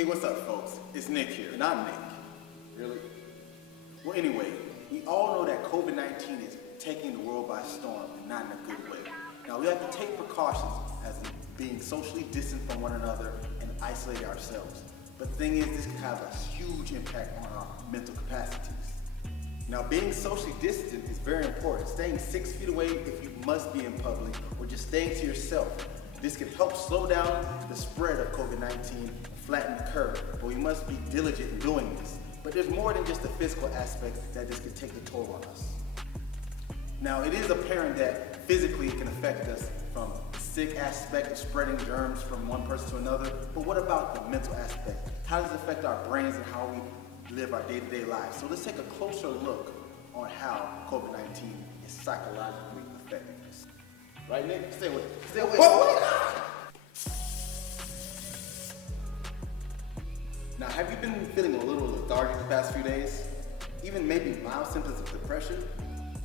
Hey, what's up, folks? It's Nick here, and I'm Nick. Really? Well, anyway, we all know that COVID-19 is taking the world by storm, and not in a good way. Now, we have to take precautions as in being socially distant from one another and isolate ourselves. But the thing is, this can have a huge impact on our mental capacities. Now, being socially distant is very important. Staying 6 feet away if you must be in public, or just staying to yourself. This can help slow down the spread of COVID-19 and flatten the curve, but we must be diligent in doing this. But there's more than just the physical aspect that this can take the toll on us. Now, it is apparent that physically it can affect us from the sick aspect of spreading germs from one person to another, but what about the mental aspect? How does it affect our brains and how we live our day-to-day lives? So let's take a closer look on how COVID-19 is psychologically affecting us. Right, Nick? Stay away. Stay away. Now, have you been feeling a little lethargic the past few days? Even maybe mild symptoms of depression?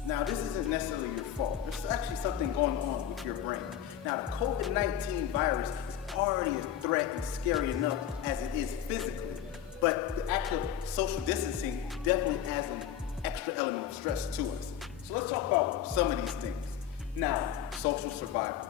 Now, this isn't necessarily your fault. There's actually something going on with your brain. Now, the COVID-19 virus is already a threat and scary enough as it is physically, but the actual social distancing definitely adds an extra element of stress to us. So let's talk about some of these things. Now, social survival.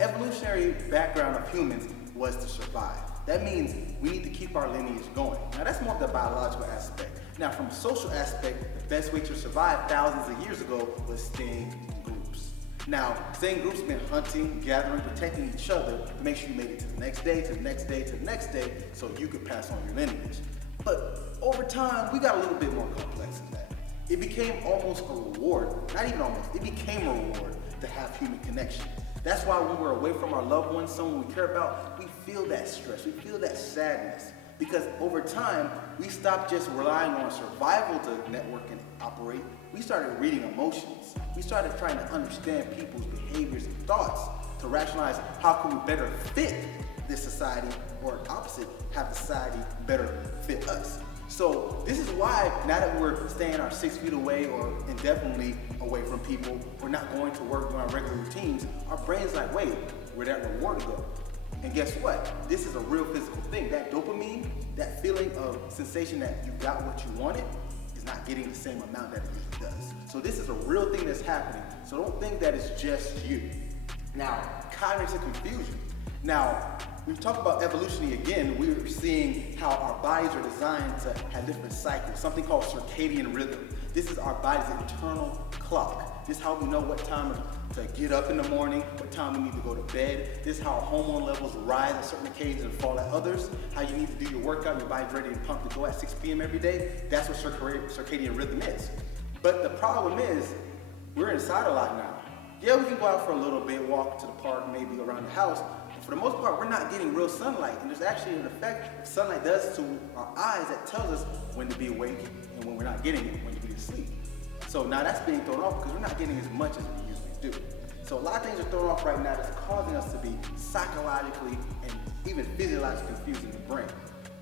Evolutionary background of humans was to survive. That means we need to keep our lineage going. Now, that's more of the biological aspect. Now, from a social aspect, the best way to survive thousands of years ago was staying in groups. Now, staying in groups meant hunting, gathering, protecting each other to make sure you made it to the next day, to the next day, to the next day, so you could pass on your lineage. But over time, we got a little bit more complex than that. It became almost a reward, not even almost, it became a reward to have human connection. That's why when we're away from our loved ones, someone we care about, we feel that stress, we feel that sadness. Because over time, we stopped just relying on survival to network and operate. We started reading emotions. We started trying to understand people's behaviors and thoughts to rationalize how can we better fit this society, or opposite, have society better fit us. So this is why now that we're staying our 6 feet away or indefinitely away from people, we're not going to work on our regular routines, our brain's like, wait, where'd that reward go? And guess what? This is a real physical thing. That dopamine, that feeling of sensation that you got what you wanted, is not getting the same amount that it usually does. So this is a real thing that's happening. So don't think that it's just you. Now, cognitive confusion. Now, when we talk about evolution again, we're seeing how our bodies are designed to have different cycles, something called circadian rhythm. This is our body's internal clock. This is how we know what time to get up in the morning, what time we need to go to bed. This is how hormone levels rise at certain occasions and fall at others. How you need to do your workout, your body's ready and pumped to go at 6 p.m. every day. That's what circadian rhythm is. But the problem is, we're inside a lot now. Yeah, we can go out for a little bit, walk to the park, maybe around the house. But for the most part, we're not getting real sunlight. And there's actually an effect sunlight does to our eyes that tells us when to be awake and when we're not getting it, when to be asleep. So now that's being thrown off because we're not getting as much as we usually do. So a lot of things are thrown off right now that's causing us to be psychologically and even physiologically confused in the brain.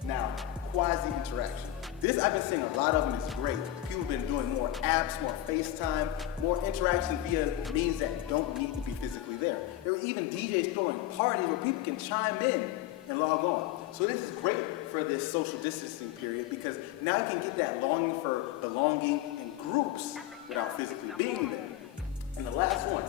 Now, quasi-interaction. This I've been seeing a lot of, and it's great. People have been doing more apps, more FaceTime, more interaction via means that don't need to be physically there. There are even DJs throwing parties where people can chime in and log on. So this is great for this social distancing period because now you can get that longing for belonging in groups without physically being there. And the last one,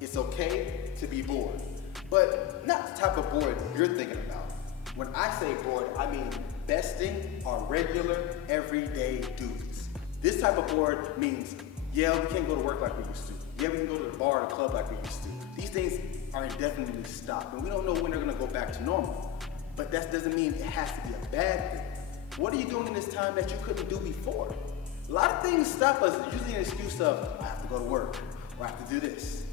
it's okay to be bored, but not the type of bored you're thinking about. When I say bored, I mean besting our regular, everyday duties. This type of bored means, yeah, we can't go to work like we used to. Yeah, we can go to the bar or the club like we used to. These things are indefinitely stopped, and we don't know when they're gonna go back to normal. But that doesn't mean it has to be a bad thing. What are you doing in this time that you couldn't do before? A lot of things stop us, usually an excuse of, I have to go to work, or I have to do this.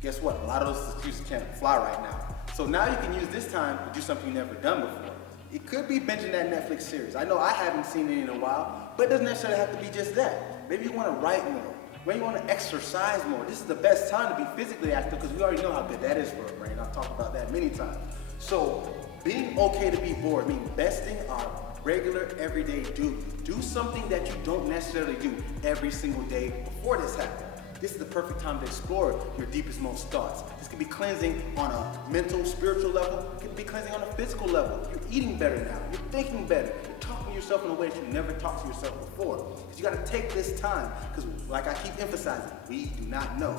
Guess what? A lot of those excuses can't fly right now. So now you can use this time to do something you've never done before. It could be binging that Netflix series. I know I haven't seen it in a while, but it doesn't necessarily have to be just that. Maybe you want to write more. Maybe you want to exercise more. This is the best time to be physically active because we already know how good that is for our brain. I've talked about that many times. So being okay to be bored means besting our regular, everyday duty. Do something that you don't necessarily do every single day before this happened. this is the perfect time to explore your deepest, most thoughts. This can be cleansing on a mental, spiritual level. It can be cleansing on a physical level. You're eating better now. You're thinking better. You're talking to yourself in a way that you never talked to yourself before. Because you got to take this time. Because like I keep emphasizing, we do not know.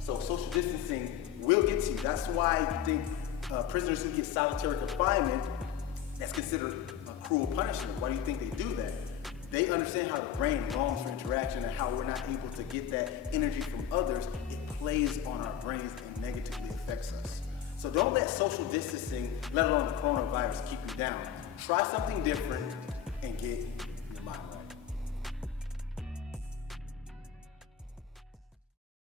So social distancing will get to you. That's why I think prisoners who get solitary confinement, that's considered a cruel punishment. Why do you think they do that? They understand how the brain longs for interaction and how we're not able to get that energy from others. It plays on our brains and negatively affects us. So don't let social distancing, let alone the coronavirus, keep you down. Try something different and get your mind right.